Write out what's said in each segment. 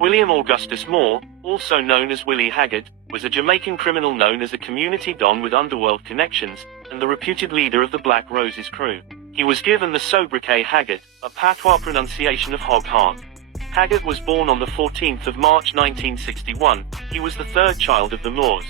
William Augustus Moore, also known as Willie Haggart, was a Jamaican criminal known as a community don with underworld connections, and the reputed leader of the Black Roses crew. He was given the sobriquet Haggart, a patois pronunciation of hog heart. Haggart was born on the 14th of March 1961. He was the third child of the Moores.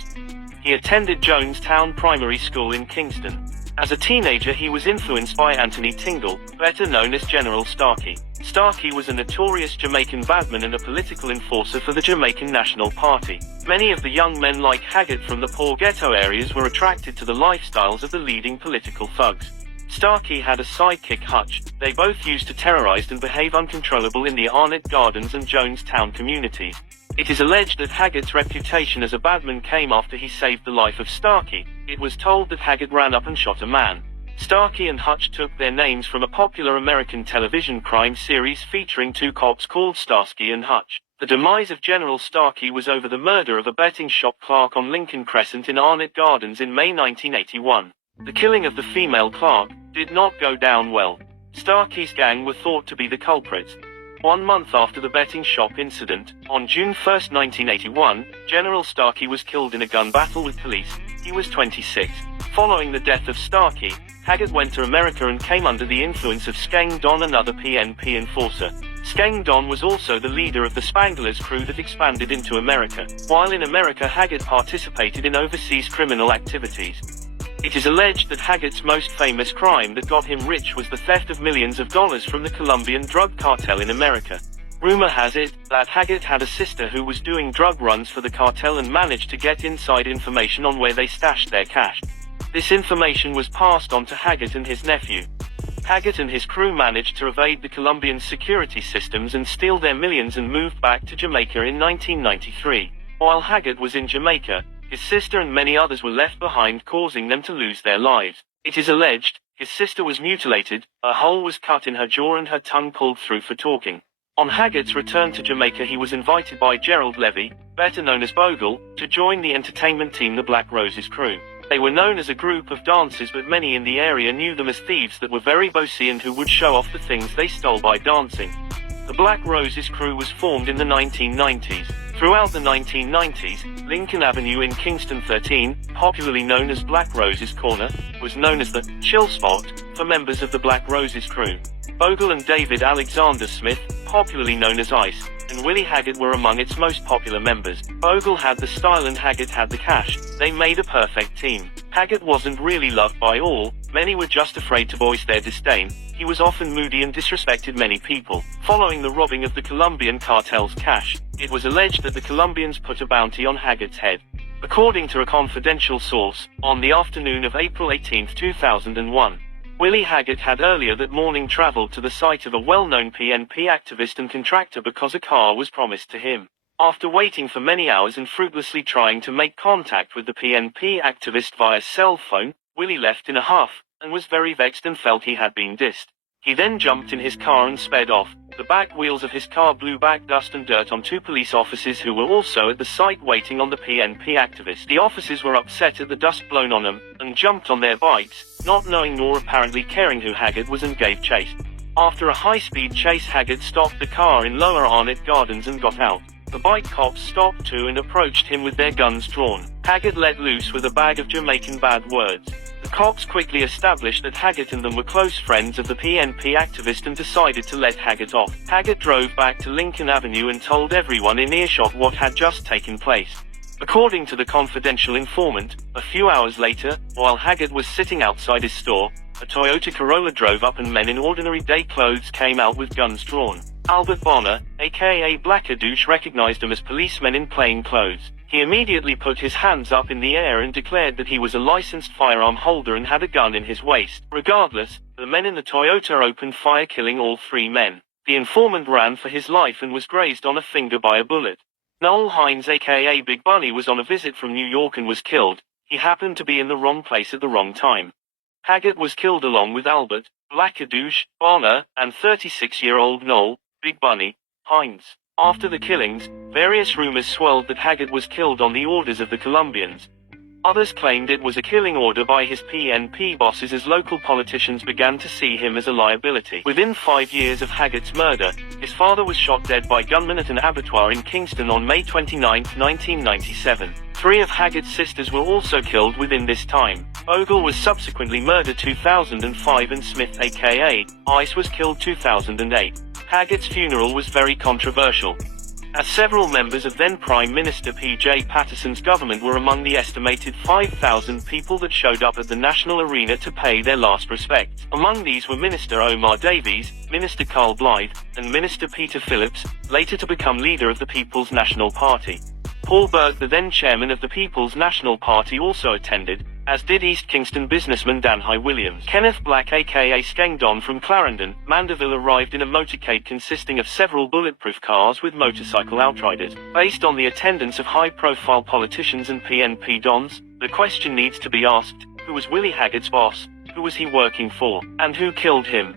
He attended Jonestown Primary School in Kingston. As a teenager he was influenced by Anthony Tingle, better known as General Starkey. Starkey was a notorious Jamaican badman and a political enforcer for the Jamaican National Party. Many of the young men like Haggart from the poor ghetto areas were attracted to the lifestyles of the leading political thugs. Starkey had a sidekick Hutch. They both used to terrorize and behave uncontrollable in the Arnett Gardens and Jonestown communities. It is alleged that Haggart's reputation as a badman came after he saved the life of Starkey. It was told that Haggart ran up and shot a man. Starkey and Hutch took their names from a popular American television crime series featuring two cops called Starsky and Hutch. The demise of General Starkey was over the murder of a betting shop clerk on Lincoln Crescent in Arnett Gardens in May 1981. The killing of the female clerk did not go down well. Starkey's gang were thought to be the culprits. 1 month after the betting shop incident, on June 1, 1981, General Starkey was killed in a gun battle with police. He was 26. Following the death of Starkey, Haggart went to America and came under the influence of Skeng Don, another PNP enforcer. Skeng Don was also the leader of the Spanglers crew that expanded into America. While in America, Haggart participated in overseas criminal activities. It is alleged that Haggart's most famous crime that got him rich was the theft of millions of dollars from the Colombian drug cartel in America. Rumor has it that Haggart had a sister who was doing drug runs for the cartel and managed to get inside information on where they stashed their cash. This information was passed on to Haggart and his nephew. Haggart and his crew managed to evade the Colombian security systems and steal their millions and moved back to Jamaica in 1993. While Haggart was in Jamaica, his sister and many others were left behind, causing them to lose their lives. It is alleged his sister was mutilated, a hole was cut in her jaw and her tongue pulled through for talking. On Haggart's return to Jamaica, he was invited by Gerald Levy, better known as Bogle, to join the entertainment team the Black Roses crew. They were known as a group of dancers, but many in the area knew them as thieves that were very bossy and who would show off the things they stole by dancing. The Black Roses crew was formed in the 1990s. Throughout the 1990s, Lincoln Avenue in Kingston 13, popularly known as Black Roses Corner, was known as the chill spot for members of the Black Roses crew. Bogle and David Alexander Smith, popularly known as Ice, and Willie Haggart were among its most popular members. Bogle had the style and Haggart had the cash. They made a perfect team. Haggart wasn't really loved by all, many were just afraid to voice their disdain. He was often moody and disrespected many people. Following the robbing of the Colombian cartel's cash, it was alleged that the Colombians put a bounty on Haggart's head. According to a confidential source, on the afternoon of April 18, 2001, Willie Haggart had earlier that morning traveled to the site of a well-known PNP activist and contractor because a car was promised to him. After waiting for many hours and fruitlessly trying to make contact with the PNP activist via cell phone, Willie left in a huff, and was very vexed and felt he had been dissed. He then jumped in his car and sped off. The back wheels of his car blew back dust and dirt on two police officers who were also at the site waiting on the PNP activist. The officers were upset at the dust blown on them, and jumped on their bikes, not knowing nor apparently caring who Haggart was, and gave chase. After a high-speed chase, Haggart stopped the car in Lower Arnett Gardens and got out. The bike cops stopped too and approached him with their guns drawn. Haggart let loose with a bag of Jamaican bad words. The cops quickly established that Haggart and them were close friends of the PNP activist and decided to let Haggart off. Haggart drove back to Lincoln Avenue and told everyone in earshot what had just taken place. According to the confidential informant, a few hours later, while Haggart was sitting outside his store, a Toyota Corolla drove up and men in ordinary day clothes came out with guns drawn. Albert Bonner, aka Blackadouche, recognized them as policemen in plain clothes. He immediately put his hands up in the air and declared that he was a licensed firearm holder and had a gun in his waist. Regardless, the men in the Toyota opened fire, killing all three men. The informant ran for his life and was grazed on a finger by a bullet. Noel Hines, aka Big Bunny, was on a visit from New York and was killed. He happened to be in the wrong place at the wrong time. Haggart was killed along with Albert, Blackadouche, Bonner, and 36-year-old Noel, Big Bunny, Hines. After the killings, various rumors swirled that Haggart was killed on the orders of the Colombians. Others claimed it was a killing order by his PNP bosses as local politicians began to see him as a liability. Within 5 years of Haggart's murder, his father was shot dead by gunmen at an abattoir in Kingston on May 29, 1997. 3 of Haggart's sisters were also killed within this time. Ogle was subsequently murdered 2005 and Smith aka Ice was killed 2008. Haggart's funeral was very controversial, as several members of then Prime Minister P.J. Patterson's government were among the estimated 5,000 people that showed up at the National Arena to pay their last respects. Among these were Minister Omar Davies, Minister Carl Blythe, and Minister Peter Phillips, later to become leader of the People's National Party. Paul Berg, the then chairman of the People's National Party, also attended, as did East Kingston businessman Danhai Williams. Kenneth Black aka Skeng Don from Clarendon, Mandeville arrived in a motorcade consisting of several bulletproof cars with motorcycle outriders. Based on the attendance of high-profile politicians and PNP dons, the question needs to be asked: who was Willie Haggart's boss, who was he working for, and who killed him?